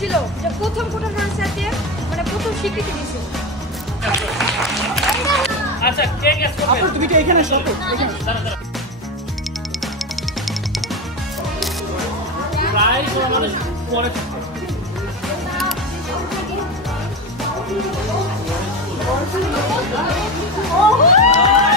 ছিল যে প্রথম কোটা নার্সারিতে মানে প্রথম স্বীকৃতি দিয়েছে। আচ্ছা কে গেস করবে? আপু তুমি কি এখানে এসো? এখানে দাঁড়া প্রায় কোন মানুষ পরে ওহ